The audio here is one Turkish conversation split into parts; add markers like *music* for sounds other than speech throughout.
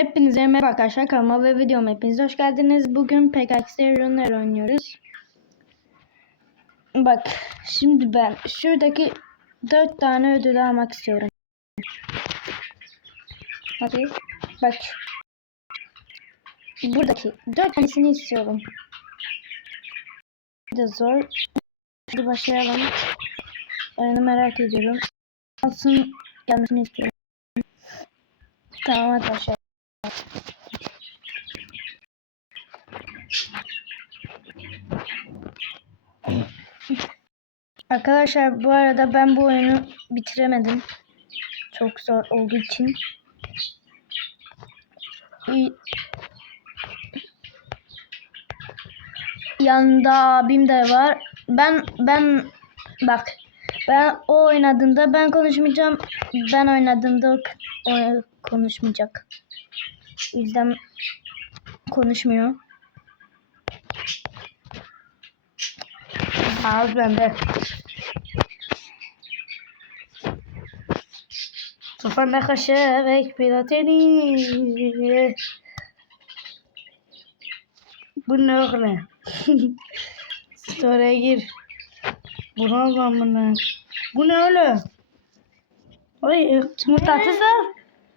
Hepinize merhaba arkadaşlar kanalıma ve videoma hepiniz hoş geldiniz. Bugün PKX Runner oynuyoruz. Bak şimdi ben şuradaki 4 tane ödül almak istiyorum. Hadi bak. Buradaki 4 tanesini istiyorum. Bir de zor. Hadi başlayalım. Oyunu merak ediyorum. Alsın gelmesini istiyorum. Tamam başlayalım. Arkadaşlar bu arada ben bu oyunu bitiremedim. Çok zor olduğu için. Yanında abim de var. Ben ben bak ben o oynadığında ben konuşmayacağım. Ben oynadığımda o konuşmayacak. O yüzden konuşmuyor. Az bende. Tufan kaşık pilateni. Bu ne oğlum? *laughs* Story'e gir. Bu ne oğlum Bu ne oğlum? Oy mıknatıs var.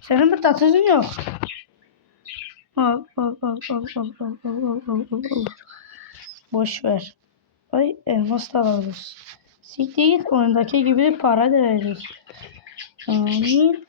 Senin mıknatısın yok. Al al al al al al al al al al. Boş ver. Ay elmas da alırız. Siktir oyundaki gibi para da veririz. Amin.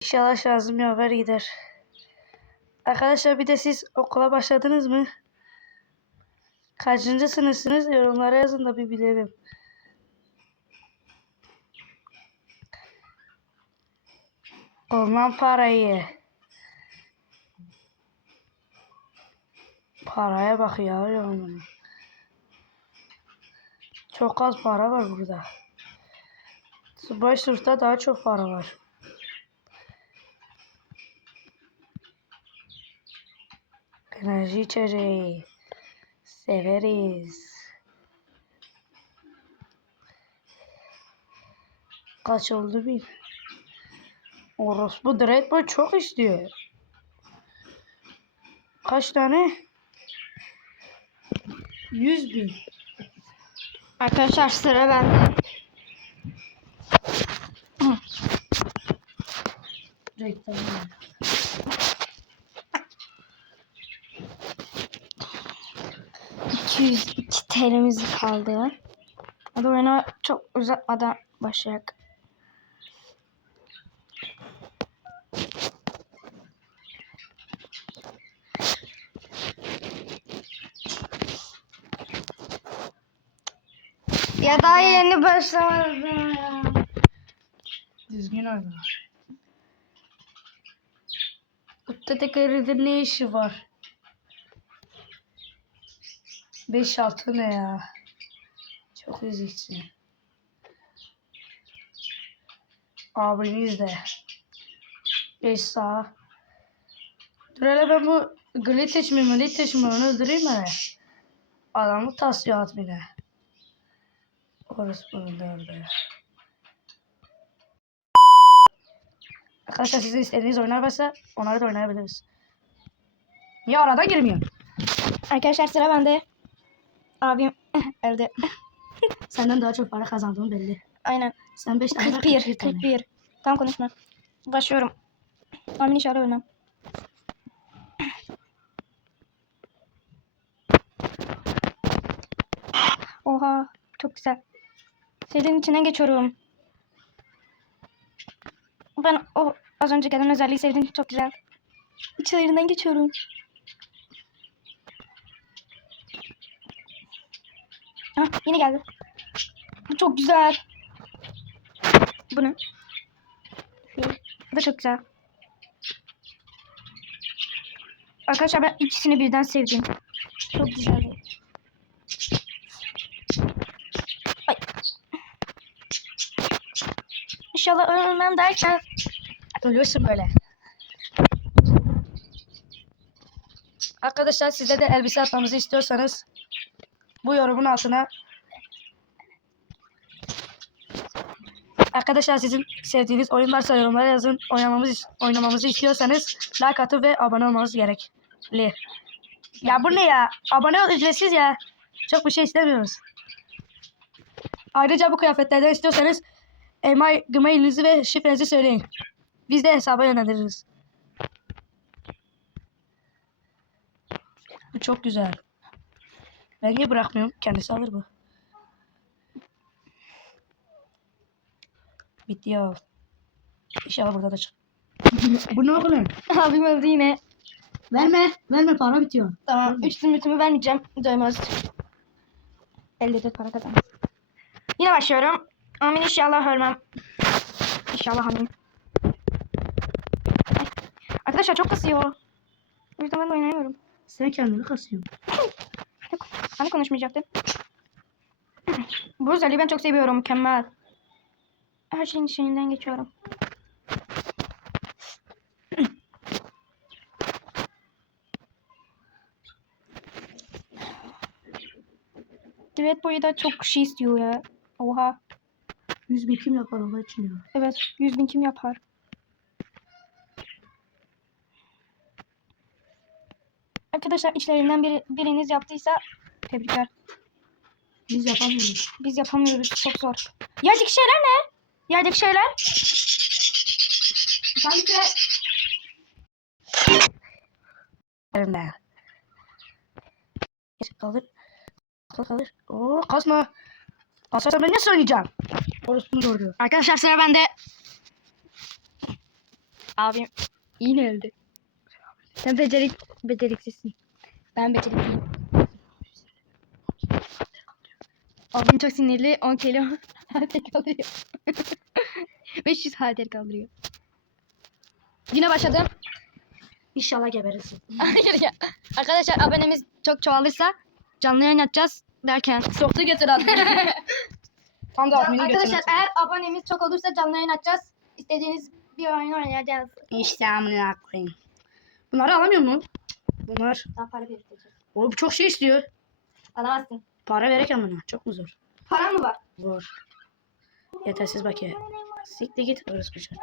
İnşallah şarjım yaver gider. Arkadaşlar bir de siz okula başladınız mı? Kaçıncı sınıfsınız? Yorumlara yazın da bir bilelim. Olmam parayı. Paraya bak ya. Çok az para var burada. Subay sınıfta daha çok para var. Enerji içeceği. Severiz. Kaç oldu bir? Orospu Dread Boy çok istiyor. Kaç tane? 100 bin. Arkadaşlar sıra bende. Reklam. iki TL'miz kaldı. Hadi oyuna çok uzatmadan başlayalım. Ya daha yeni başlamadım ya. Düzgün oyna. Ötede ne işi var? 5-6 ne ya? Çok üzücü. Abimiz de. 5 sağ. Dur hele ben bu glitch mi glitch mi onu öldüreyim mi? Adamı tasıyor at bile. Orası bunun da orada. Arkadaşlar sizin istediğiniz oyunlar varsa onları da oynayabiliriz. Niye arada girmiyor? Arkadaşlar sıra bende. Abim *laughs* öldü. *laughs* Senden daha çok para kazandığım belli. Aynen. Sen 5 tane 41, 41. Tam konuşma. Başlıyorum. Amin inşallah ölmem. Oha, çok güzel. Senin içinden geçiyorum. Ben o az önce gelen özelliği sevdim. Çok güzel. İçlerinden geçiyorum. Ah, yine geldi. Bu çok güzel. Bu ne? Bu da çok güzel. Arkadaşlar ben ikisini birden sevdim. Çok güzel. İnşallah ölmem derken Ölüyorsun böyle. Arkadaşlar size de elbise atmamızı istiyorsanız bu yorumun altına Arkadaşlar sizin sevdiğiniz oyun varsa yorumlara yazın. Oynamamız, oynamamızı istiyorsanız like atıp ve abone olmanız gerekli. Ya bu ne ya? Abone ol ücretsiz ya. Çok bir şey istemiyoruz. Ayrıca bu kıyafetlerden istiyorsanız email, mailinizi ve şifrenizi söyleyin. Biz de hesaba yönlendiririz. Bu çok güzel. Ben niye bırakmıyorum? Kendisi alır bu. Bitti ya. İnşallah burada da çık. *laughs* bu ne oğlum? Abim öldü yine. Verme. Verme para bitiyor. Tamam. Üç zümrütümü vermeyeceğim. Doymaz. Elde de para kazan. Yine başlıyorum. Amin inşallah ölmem. İnşallah amin. Ay. Arkadaşlar çok kasıyor. O yüzden ben oynayamıyorum. Sen kendini kasıyorsun. De konuşmayacaktım. Bu özelliği ben çok seviyorum. Mükemmel. Her şeyin şeyinden geçiyorum. Red boyu da çok şey istiyor ya. Oha. 100 bin kim yapar Allah için ya. Evet. 100 bin kim yapar? Arkadaşlar içlerinden biri, biriniz yaptıysa tebrikler. Biz yapamıyoruz. Biz yapamıyoruz. Çok zor. Yerdeki şeyler ne? Yerdeki şeyler? Elimde. Kaldır. Kaldır kaldır. Oo kasma. Kasarsan ben nasıl oynayacağım? Orası doğru. Arkadaşlar sıra bende. Abim yine öldü. Sen becerik, beceriksizsin. Ben becerikliyim. Abim çok sinirli. 10 kilo *laughs* halter kaldırıyor. 500 *laughs* halter kaldırıyor. Yine başladım. İnşallah geberirsin. *laughs* Hayır ya. Arkadaşlar abonemiz çok çoğalırsa canlı yayın yapacağız derken. Soktu getir adını. Tam da admini Arkadaşlar götürmek. eğer abonemiz çok olursa canlı yayın açacağız. İstediğiniz bir oyun oynayacağız. İşte amına koyayım. Bunları alamıyor mu? Bunlar. Daha para biriktireceğiz. O bu çok şey istiyor. Alamazsın. Para verek amına. Çok mu zor? Para mı var? Zor. Yetersiz bakiye. Siktir git. Orası bir şey.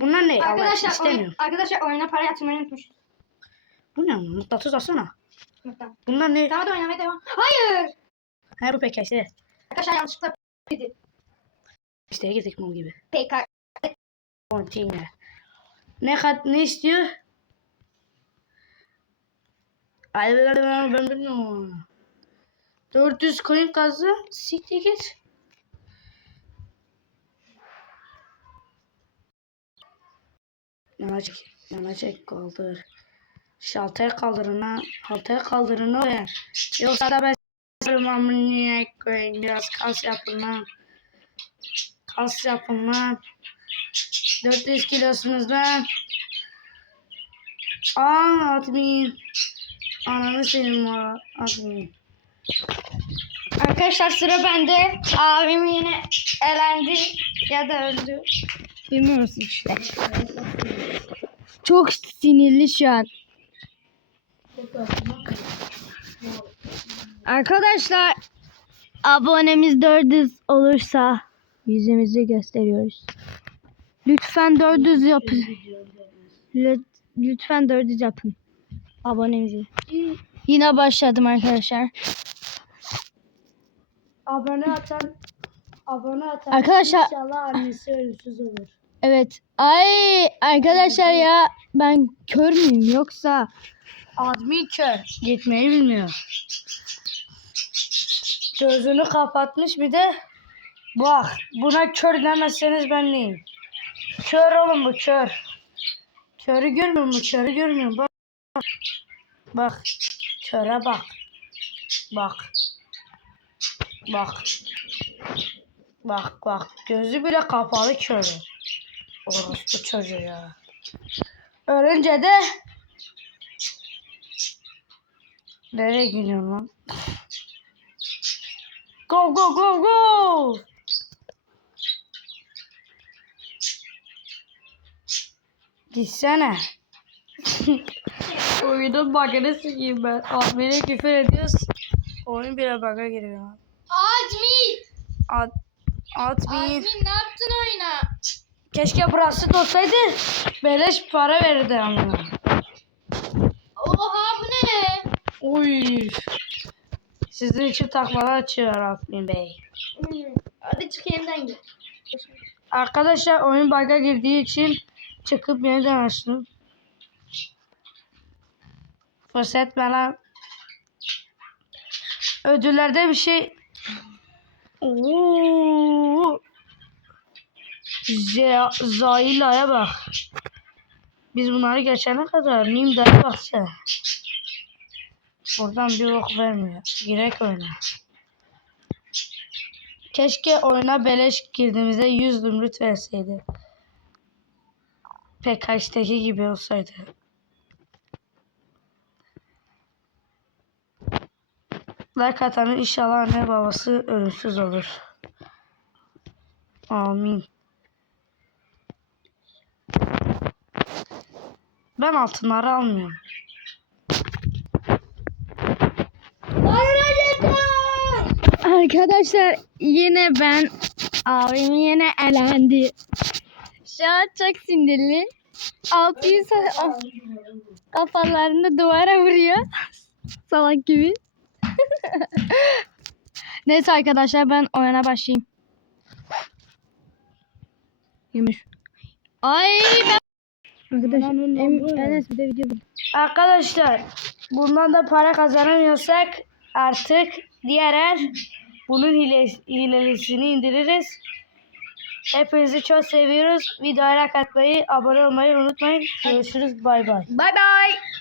Bunlar ne? Allah Arkadaşlar, oyun, istemiyorum. arkadaşlar oyuna para yatırmayı unutmuşuz. Bu ne? Mutlatsız alsana. Bunlar ne? Daha da oynamaya devam. Hayır. Ha bu PKS. Arkadaşlar yanlışlıkla dedi. İşte girdik mal gibi. PK. Continue. Ne kat ne istiyor? Ay ben ben bilmiyorum. 400 coin kazı. Siktir git. Yana çek. Yana çek kaldır. Şalter kaldırın ha. Şalter kaldırın o ya. Yoksa da ben amına koyayım. Biraz kas yapın lan. Kas yapın lan. 400 kilosunuz lan. Aa admin. Ananı senin var admin. Arkadaşlar sıra bende. Abim yine elendi ya da öldü. Bilmiyoruz işte. Çok sinirli şu an. Arkadaşlar abonemiz 400 olursa yüzümüzü gösteriyoruz. Lütfen 400 yapın. Lüt- Lütfen 400 yapın. Abonemizi. Yine başladım arkadaşlar. Abone atan abone atan Arkadaşlar- inşallah annesi ölümsüz olur. Evet. Ay arkadaşlar ya ben kör müyüm yoksa Admin kör. Gitmeyi bilmiyor. Gözünü kapatmış bir de bak buna kör demezseniz ben neyim? Kör oğlum bu kör. Körü görmüyor mu? Körü görmüyor? Bak. Bak. Köre bak. Bak. Bak. Bak bak. Gözü bile kapalı körü. Orospu çocuğu ya. Ölünce de Nereye gidiyorsun lan? Go go go go! Gitsene. *laughs* Oyunun bug'ını sikeyim ben. Admin'e küfür ediyoruz. Oyun bile bug'a giriyor. Admin. Ad 6000. Admin ne yaptın oyuna? Keşke burası olsaydı. Beleş para verirdi ama. Oha bu ne? Oy. Sizin için takmalar açıyor Rabbim Bey. Hadi çık yeniden gir. Arkadaşlar oyun bug'a girdiği için çıkıp yeniden açtım. Fırsat bana ödüllerde bir şey Oo. Z- Zaila'ya bak. Biz bunları geçene kadar Nimda'ya bak sen. Buradan bir ok vermiyor. Girek oyna. Keşke oyuna beleş girdiğimizde 100 zümrüt verseydi. PKX'teki gibi olsaydı. Like atanın inşallah anne babası ölümsüz olur. Amin. Ben altınları almıyorum. Arkadaşlar yine ben abim yine elendi. Şu an çok sinirli. 600 ah, kafalarını duvara vuruyor. *laughs* Salak gibi. *laughs* Neyse arkadaşlar ben oyuna başlayayım. Yemiş. Ay ben... Arkadaşlar em, Enes bir de video Arkadaşlar bundan da para kazanamıyorsak artık diğer er bunun hile, indiririz. Hepinizi çok seviyoruz. Videoya like atmayı, abone olmayı unutmayın. Görüşürüz. Bay bay. Bye bye.